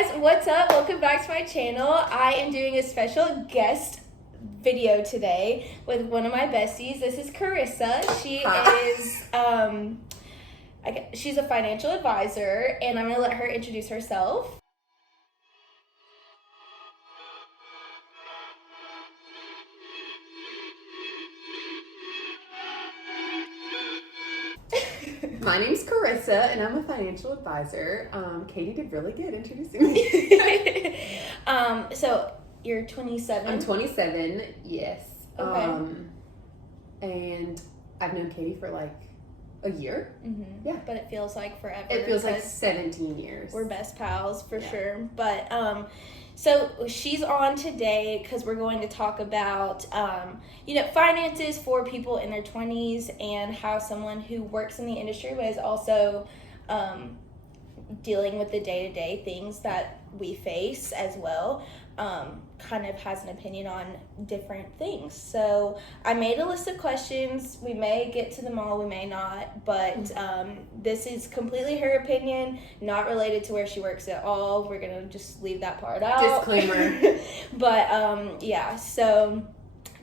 guys, what's up? Welcome back to my channel. I am doing a special guest video today with one of my besties. This is Carissa. She is she's a financial advisor, and I'm gonna let her introduce herself. My name's Carissa, and I'm a financial advisor. Katie did really good introducing me. So you're 27? I'm 27, yes. Okay. And I've known Katie for like a year. Mm-hmm. Yeah. But it feels like forever. It feels like 17 years. We're best pals for sure. But so she's on today because we're going to talk about finances for people in their 20s and how someone who works in the industry but is also dealing with the day-to-day things that we face as well kind of has an opinion on different things. So I made a list of questions. We may get to them all, we may not, but this is completely her opinion, not related to where she works at all. We're gonna just leave that part out. Disclaimer. But yeah, so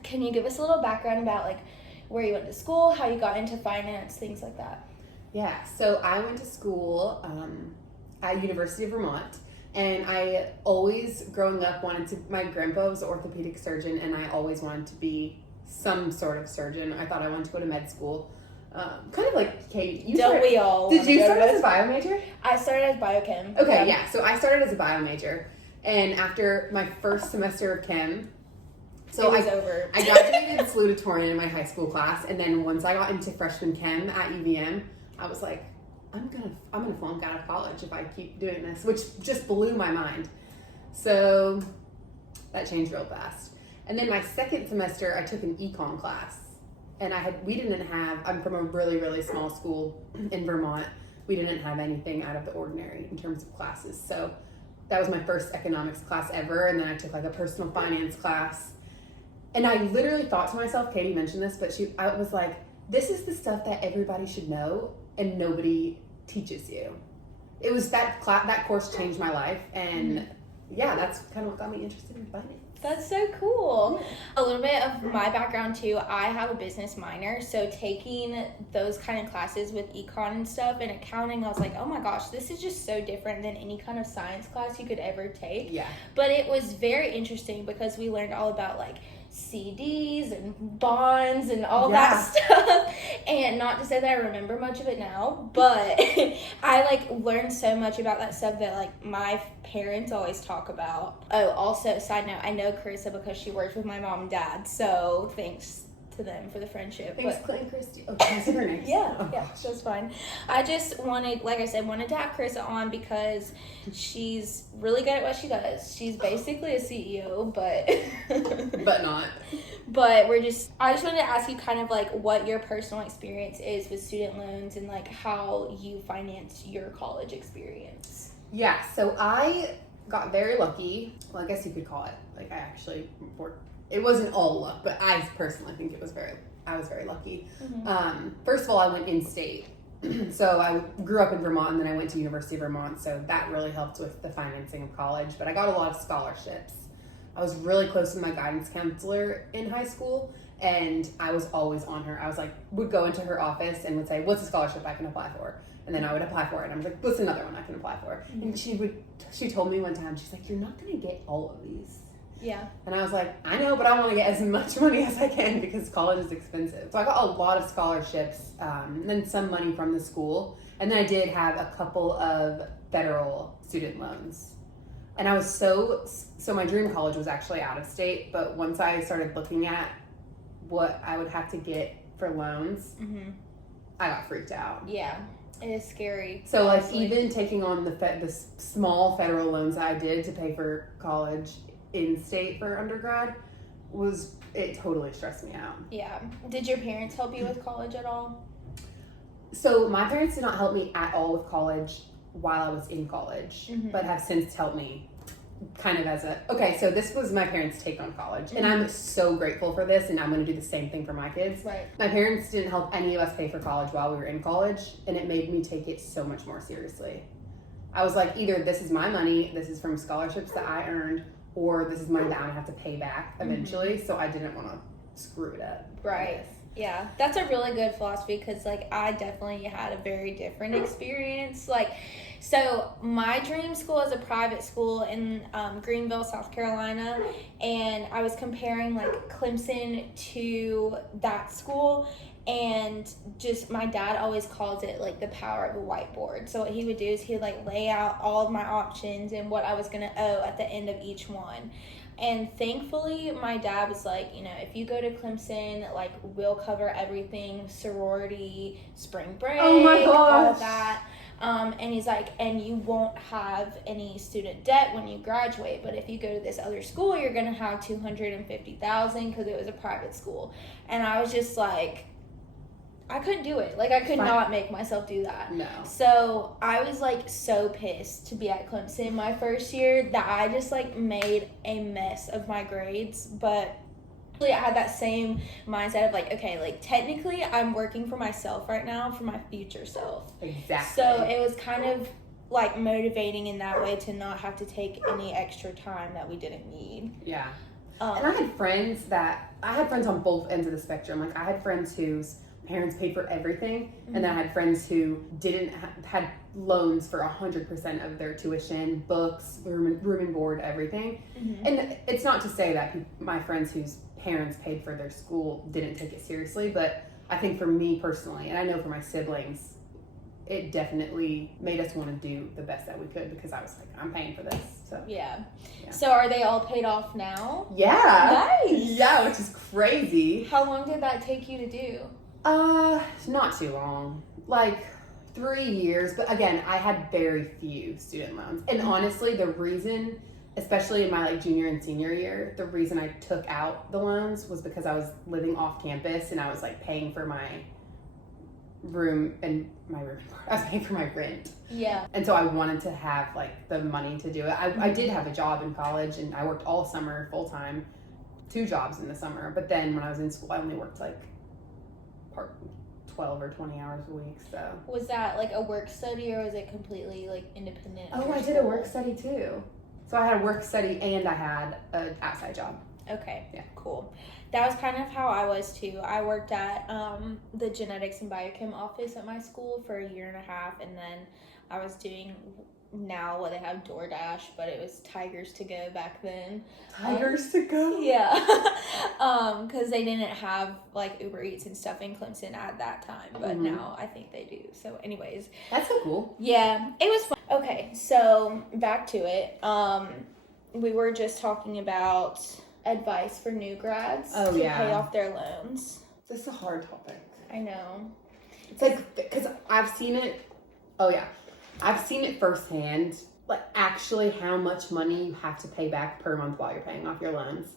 can you give us a little background about like where you went to school, how you got into finance, things like that? Yeah, so I went to school at University of Vermont. And I always, growing up, my grandpa was an orthopedic surgeon, and I always wanted to be some sort of surgeon. I thought I wanted to go to med school. Kind of like Kate. We all? Did you start as a bio major? I started as biochem. Okay, yeah. So I started as a bio major. And after my first semester of chem, it was over. I graduated salutatorian in my high school class. And then once I got into freshman chem at UVM, I was like, I'm gonna flunk out of college if I keep doing this, which just blew my mind. So that changed real fast. And then my second semester, I took an econ class, and I'm from a really, really small school in Vermont. We didn't have anything out of the ordinary in terms of classes. So that was my first economics class ever. And then I took like a personal finance class. And I literally thought to myself, Katie mentioned this, but I was like, this is the stuff that everybody should know and nobody teaches you. It was that course changed my life, and yeah, that's kind of what got me interested in finance. That's so cool. Yeah. A little bit of my background too. I have a business minor, so taking those kind of classes with econ and stuff and accounting, I was like, oh my gosh, this is just so different than any kind of science class you could ever take. Yeah. But it was very interesting because we learned all about like CDs and bonds and all that stuff, and not to say that I remember much of it now, but I like learned so much about that stuff that like my parents always talk about. Oh, also side note, I know Carissa because she worked with my mom and dad, so thanks to them for the friendship. Thanks, Clint and Christy. Oh, can I say her name? Yeah, that's fine. I just wanted to have Carissa on because she's really good at what she does. She's basically a CEO, but not. But I just wanted to ask you kind of like what your personal experience is with student loans and like how you finance your college experience. Yeah, so I got very lucky. Well, I guess you could call it. Like I actually worked. It wasn't all luck, but I personally think I was very lucky. Mm-hmm. First of all, I went in-state. So I grew up in Vermont, and then I went to University of Vermont, so that really helped with the financing of college. But I got a lot of scholarships. I was really close to my guidance counselor in high school, and I was always on her. I was like, would go into her office and would say, what's a scholarship I can apply for? And then I would apply for it, and I was like, what's another one I can apply for? Mm-hmm. And she told me one time, she's like, you're not going to get all of these. Yeah. And I was like, I know, but I want to get as much money as I can because college is expensive. So I got a lot of scholarships, and then some money from the school. And then I did have a couple of federal student loans. And I was so my dream college was actually out of state. But once I started looking at what I would have to get for loans, I got freaked out. Yeah. It is scary. So honestly. Like even taking on the small federal loans that I did to pay for college in state for undergrad it totally stressed me out. Yeah. Did your parents help you with college at all? So my parents did not help me at all with college while I was in college, but have since helped me kind of so this was my parents' take on college, and I'm so grateful for this, and I'm going to do the same thing for my kids. Right. My parents didn't help any of us pay for college while we were in college, and it made me take it so much more seriously. I was like, either this is my money, this is from scholarships that I earned, or this is money that I'm gonna have to pay back eventually. So I didn't want to screw it up. Right. Yeah, that's a really good philosophy because, like, I definitely had a very different experience. Like, so my dream school is a private school in Greenville, South Carolina, and I was comparing, like, Clemson to that school, and just my dad always calls it, like, the power of a whiteboard. So what he would do is he would, like, lay out all of my options and what I was going to owe at the end of each one. And thankfully, my dad was like, you know, if you go to Clemson, like, we'll cover everything, sorority, spring break, Oh my gosh. all of that. And he's like, and you won't have any student debt when you graduate. But if you go to this other school, you're going to have $250,000 because it was a private school. And I was just like, I couldn't do it. Like, I could not make myself do that. No. So I was, like, so pissed to be at Clemson my first year that I just, like, made a mess of my grades. But I had that same mindset of, like, okay, like, technically I'm working for myself right now, for my future self. Exactly. So it was kind of, like, motivating in that way to not have to take any extra time that we didn't need. Yeah. And I had friends on both ends of the spectrum. Like, I had friends whose parents paid for everything, and then I had friends who didn't had loans for 100% of their tuition, books, room and board, everything. And it's not to say that my friends whose parents paid for their school didn't take it seriously, but I think for me personally, and I know for my siblings, it definitely made us want to do the best that we could because I was like, I'm paying for this. So yeah. So are they all paid off now? Yeah. Nice. Yeah, which is crazy. How long did that take you to do? Not too long. Like 3 years. But again, I had very few student loans. And honestly, the reason, especially in my like junior and senior year, the reason I took out the loans was because I was living off campus and I was like paying for my room and my room. I was paying for my rent. Yeah. And so I wanted to have like the money to do it. I did have a job in college and I worked all summer full time, 2 jobs in the summer. But then when I was in school, I only worked like 12 or 20 hours a week. So was that like a work study or was it completely like independent? Oh, I did a work study too. So I had a work study and I had an outside job. Okay. Yeah. Cool. That was kind of how I was too. I worked at the genetics and biochem office at my school for 1.5 years, and then I was doing now what they have DoorDash, but it was Tigers to Go back then. Tigers to Go? Yeah. Because they didn't have like Uber Eats and stuff in Clemson at that time, but now I think they do. So anyways. That's so cool. Yeah, it was fun. Okay, so back to it. We were just talking about advice for new grads to pay off their loans. This is a hard topic. I know. It's like, because I've seen it. Oh yeah. I've seen it firsthand, like actually how much money you have to pay back per month while you're paying off your loans.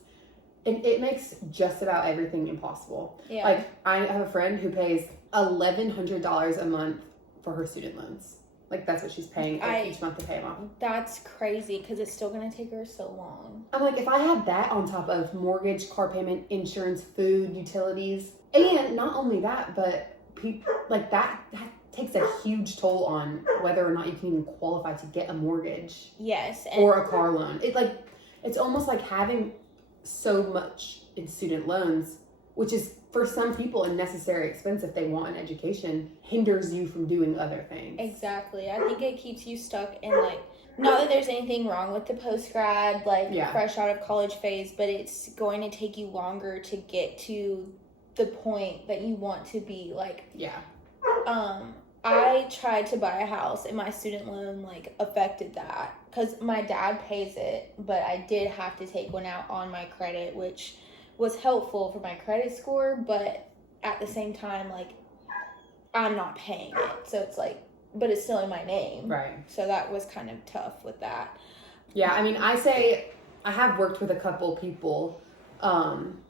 And it makes just about everything impossible. Yeah. Like, I have a friend who pays $1,100 a month for her student loans. Like, that's what she's paying each month to pay them off. That's crazy, because it's still going to take her so long. I'm like, if I had that on top of mortgage, car payment, insurance, food, utilities, and not only that, but people, like, that takes a huge toll on whether or not you can even qualify to get a mortgage. Yes. Or a car loan. It's almost like having so much in student loans, which is for some people a necessary expense if they want an education, hinders you from doing other things. Exactly. I think it keeps you stuck in like, not that there's anything wrong with the post-grad, like fresh out of college phase, but it's going to take you longer to get to the point that you want to be. Like, I tried to buy a house and my student loan like affected that because my dad pays it, but I did have to take one out on my credit, which was helpful for my credit score, but at the same time, like, I'm not paying it. So it's like, but it's still in my name. Right. So that was kind of tough with that. Yeah, I mean, I have worked with a couple people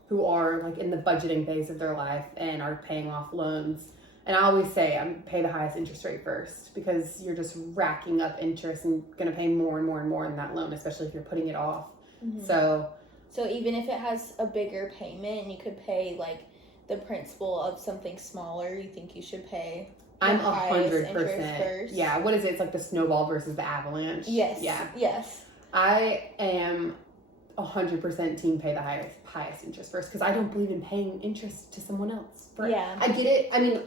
who are like in the budgeting phase of their life and are paying off loans. And I always say, pay the highest interest rate first because you're just racking up interest and going to pay more and more and more in that loan, especially if you're putting it off. Mm-hmm. So even if it has a bigger payment and you could pay like the principal of something smaller, you think you should pay I'm highest 100%. first. Yeah, what is it? It's like the snowball versus the avalanche. Yes. Yeah. Yes. I am 100% team pay the highest interest first because I don't believe in paying interest to someone else. Yeah. I get it. I mean,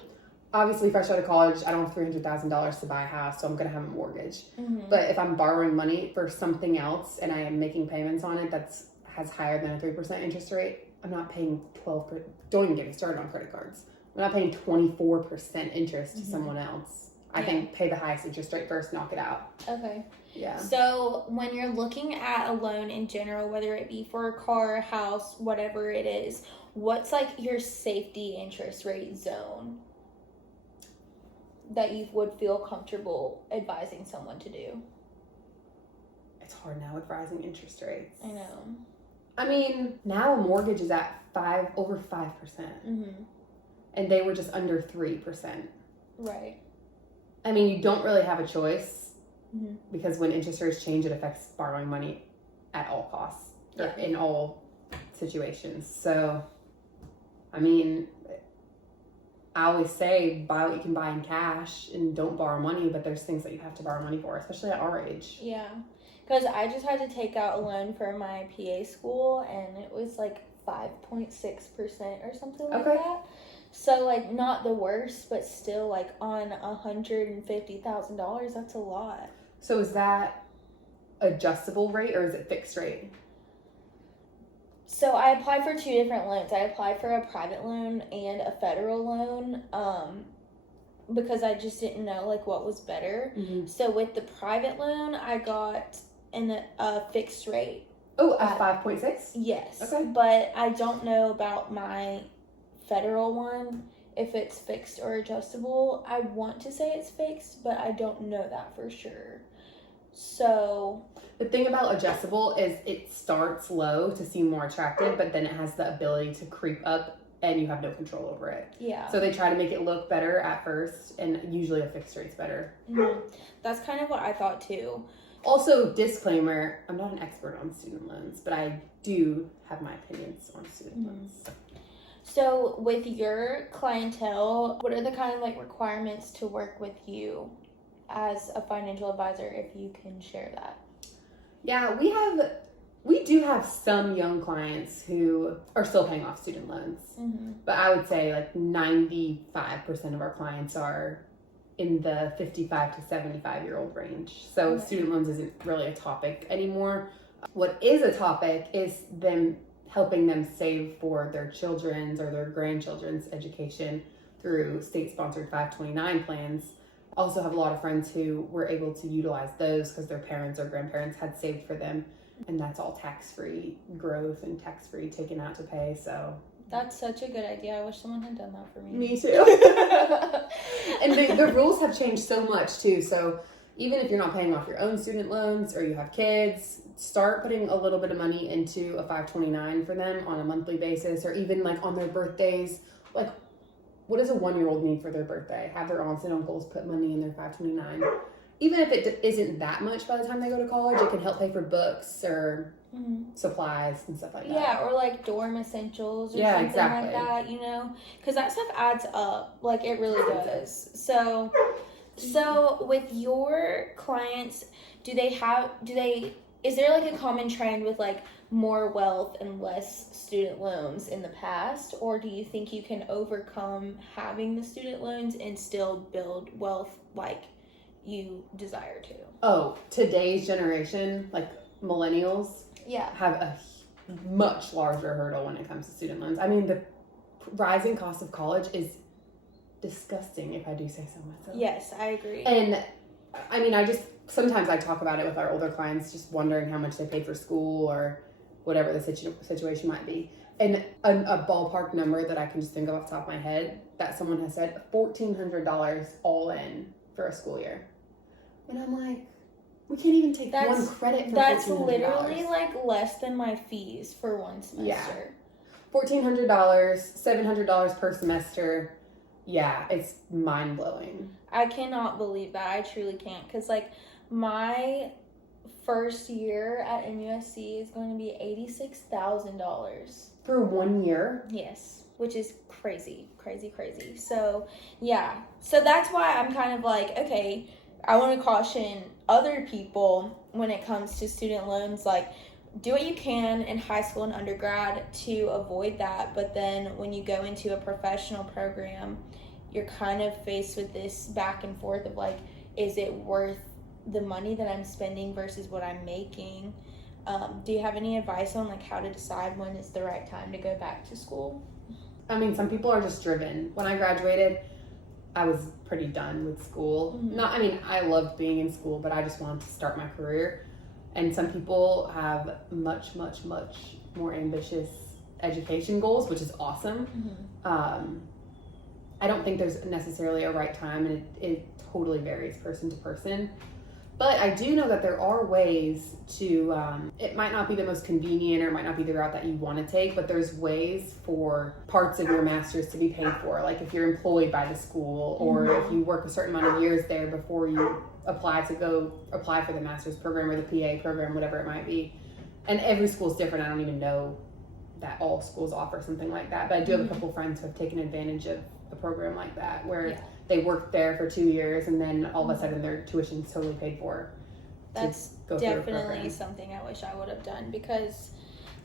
obviously, fresh out of college, I don't have $300,000 to buy a house, so I'm going to have a mortgage. Mm-hmm. But if I'm borrowing money for something else and I am making payments on it has higher than a 3% interest rate, I'm not paying 12%. Don't even get me started on credit cards. I'm not paying 24% interest to someone else. I think pay the highest interest rate first, knock it out. Okay. Yeah. So when you're looking at a loan in general, whether it be for a car, a house, whatever it is, what's like your safety interest rate zone that you would feel comfortable advising someone to do? It's hard now with rising interest rates. I know. I mean, now a mortgage is at over 5%. Mm-hmm. And they were just under 3%. Right. I mean, you don't really have a choice Mm-hmm. because when interest rates change, it affects borrowing money at all costs or in all situations. So, I mean, I always say buy what you can buy in cash and don't borrow money, but there's things that you have to borrow money for, especially at our age. Yeah. Because I just had to take out a loan for my PA school, and it was like 5.6% or something like that. So, like, not the worst, but still, like, on $150,000, that's a lot. So is that adjustable rate or is it fixed rate? So I applied for 2 different loans. I applied for a private loan and a federal loan because I just didn't know, like, what was better. Mm-hmm. So with the private loan, I got a fixed rate. Oh, a 5.6? Yes. Okay. But I don't know about my federal one, if it's fixed or adjustable. I want to say it's fixed, but I don't know that for sure. So the thing about adjustable is it starts low to seem more attractive, but then it has the ability to creep up and you have no control over it. Yeah. So they try to make it look better at first, and usually a fixed rate's better. Mm-hmm. That's kind of what I thought too. Also, disclaimer, I'm not an expert on student loans, but I do have my opinions on student loans. So with your clientele, what are the kind of like requirements to work with you as a financial advisor, if you can share that? Yeah, we do have some young clients who are still paying off student loans. Mm-hmm. But I would say like 95% of our clients are in the 55 to 75-year-old range. So student loans isn't really a topic anymore. What is a topic is helping them save for their children's or their grandchildren's education through state-sponsored 529 plans. Also have a lot of friends who were able to utilize those because their parents or grandparents had saved for them, and that's all tax-free growth and tax-free taken out to pay. So that's such a good idea. I wish someone had done that for me. Me too. And the rules have changed so much too. So even if you're not paying off your own student loans or you have kids, start putting a little bit of money into a 529 for them on a monthly basis, or even like on their birthdays. Like, what does a 1-year-old need for their birthday? Have their aunts and uncles put money in their 529. Even if it isn't that much by the time they go to college, it can help pay for books or supplies and stuff like that. Yeah, or like dorm essentials or something like that, you know? Because that stuff adds up. Like, it really does. So with your clients, is there like a common trend with like more wealth and less student loans in the past, or do you think you can overcome having the student loans and still build wealth like you desire to? Oh, today's generation, like millennials, have a much larger hurdle when it comes to student loans. I mean, the rising cost of college is disgusting, if I do say so myself. Yes, I agree. And I mean, sometimes I talk about it with our older clients, just wondering how much they paid for school or whatever the situation might be. And a ballpark number that I can just think of off the top of my head that someone has said, $1,400 all in for a school year. And I'm like, we can't even take one credit for $1,400. That's literally like less than my fees for one semester. Yeah. $1,400, $700 per semester. Yeah, it's mind-blowing. I cannot believe that. I truly can't. Because, like, my first year at MUSC is going to be $86,000. For 1 year? Yes, which is crazy. So, yeah. So that's why I'm kind of like, okay, I want to caution other people when it comes to student loans, like, do what you can in high school and undergrad to avoid that. But then when you go into a professional program, you're kind of faced with this back and forth of like, is it worth the money that I'm spending versus what I'm making? Do you have any advice on like how to decide when is the right time to go back to school? I mean, some people are just driven. When I graduated, I was pretty done with school. I loved being in school, but I just wanted to start my career. And some people have much, much, much more ambitious education goals, which is awesome. I don't think there's necessarily a right time, and it totally varies person to person. But I do know that there are ways to, it might not be the most convenient or it might not be the route that you want to take, but there's ways for parts of your master's to be paid for. Like if you're employed by the school or if you work a certain amount of years there before you apply for the master's program or the PA program, whatever it might be. And every school's different. I don't even know that all schools offer something like that. But I do have a couple friends who have taken advantage of a program like that where they worked there for 2 years and then all of a sudden their tuition's totally paid for. That's definitely something I wish I would have done, because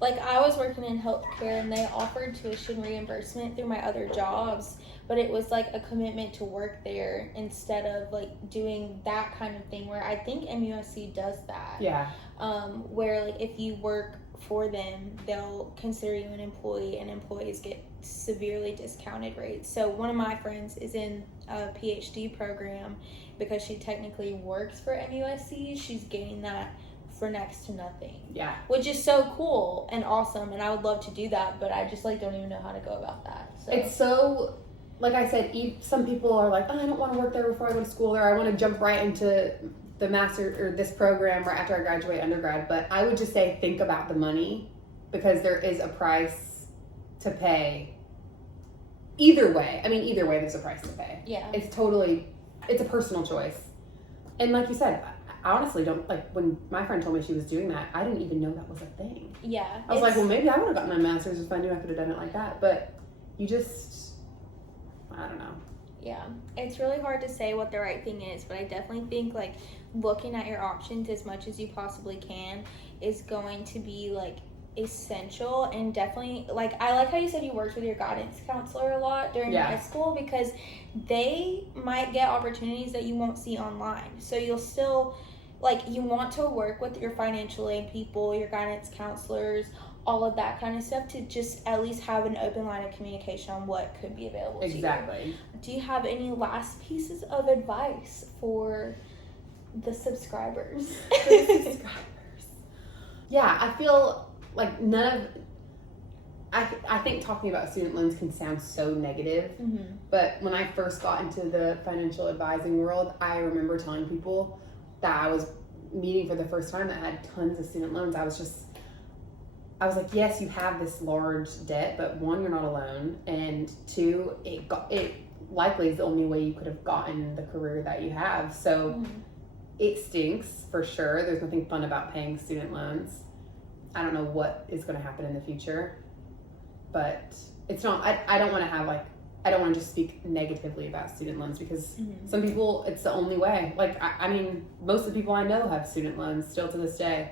like I was working in healthcare and they offered tuition reimbursement through my other jobs, but it was like a commitment to work there instead of like doing that kind of thing where I think MUSC does that. Yeah. Where like if you work for them, they'll consider you an employee and employees get severely discounted rates. So one of my friends is in a PhD program because she technically works for MUSC. She's getting that for next to nothing. Yeah. Which is so cool and awesome, and I would love to do that, but I just like don't even know how to go about that. So. It's so, like I said, some people are like, oh, I don't want to work there before I go to school, or I want to jump right into the master or this program right after I graduate undergrad. But I would just say think about the money, because there is a price to pay. Either way there's a price to pay. Yeah. It's a personal choice. And like you said, I honestly don't, like, when my friend told me she was doing that, I didn't even know that was a thing. Yeah. I was like, well, maybe I would have gotten my master's if I knew I could have done it like that. But you just, I don't know. Yeah. It's really hard to say what the right thing is, but I definitely think, like, looking at your options as much as you possibly can is going to be, like, essential. And definitely, like, I like how you said you worked with your guidance counselor a lot during high school, because they might get opportunities that you won't see online. So you'll still, like, you want to work with your financial aid people, your guidance counselors, all of that kind of stuff, to just at least have an open line of communication on what could be available to you. Exactly. Do you have any last pieces of advice for the subscribers? Yeah, I feel like I think talking about student loans can sound so negative, but when I first got into the financial advising world, I remember telling people that I was meeting for the first time that had tons of student loans. I was like, yes, you have this large debt, but one, you're not alone, and two, it likely is the only way you could have gotten the career that you have. So it stinks for sure. There's nothing fun about paying student loans. I don't know what is going to happen in the future, but it's not, I don't want to just speak negatively about student loans, because some people, it's the only way. Like, I mean, most of the people I know have student loans still to this day.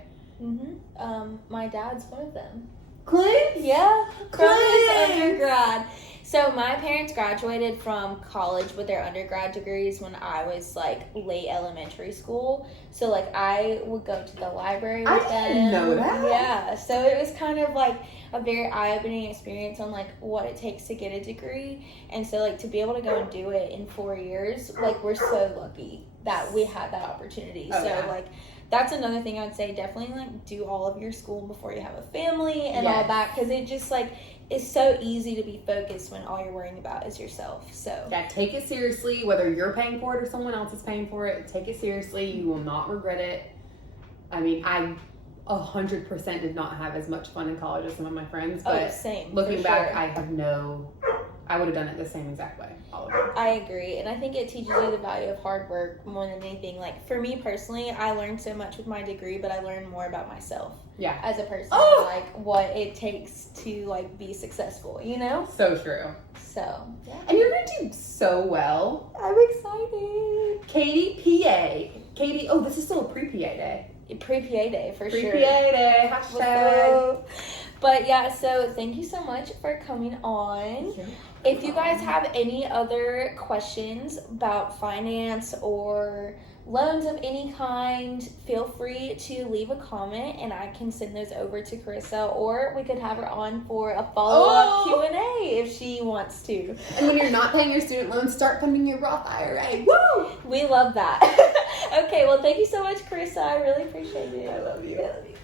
My dad's one of them. Clint? Yeah, from his undergrad. So my parents graduated from college with their undergrad degrees when I was like late elementary school. So like I would go to the library with them. I didn't know that. Yeah, so it was kind of like a very eye-opening experience on like what it takes to get a degree. And so like to be able to go and do it in 4 years, like we're so lucky that we had that opportunity. Like that's another thing I would say. Definitely like do all of your school before you have a family and all that, because it just like it's so easy to be focused when all you're worrying about is yourself. So yeah, take it seriously, whether you're paying for it or someone else is paying for it. Take it seriously. You will not regret it. I mean, I 100% did not have as much fun in college as some of my friends, but same. Looking back, I would have done it the same exact way. All of it. I agree. And I think it teaches you the value of hard work more than anything. Like, for me personally, I learned so much with my degree, but I learned more about myself. Yeah. As a person. Oh! Like, what it takes to, like, be successful, you know? So true. So, yeah. And you're going to do so well. I'm excited. Katie PA. Katie, oh, this is still a pre-PA day. Pre-PA day, for sure. Pre-PA day, hashtag. But yeah, so thank you so much for coming on. If you guys have any other questions about finance or loans of any kind, feel free to leave a comment and I can send those over to Carissa, or we could have her on for a follow-up Q&A if she wants to. And when you're not paying your student loans, start funding your Roth IRA. Woo! We love that. Okay, well, thank you so much, Carissa. I really appreciate it. I love you. I love you.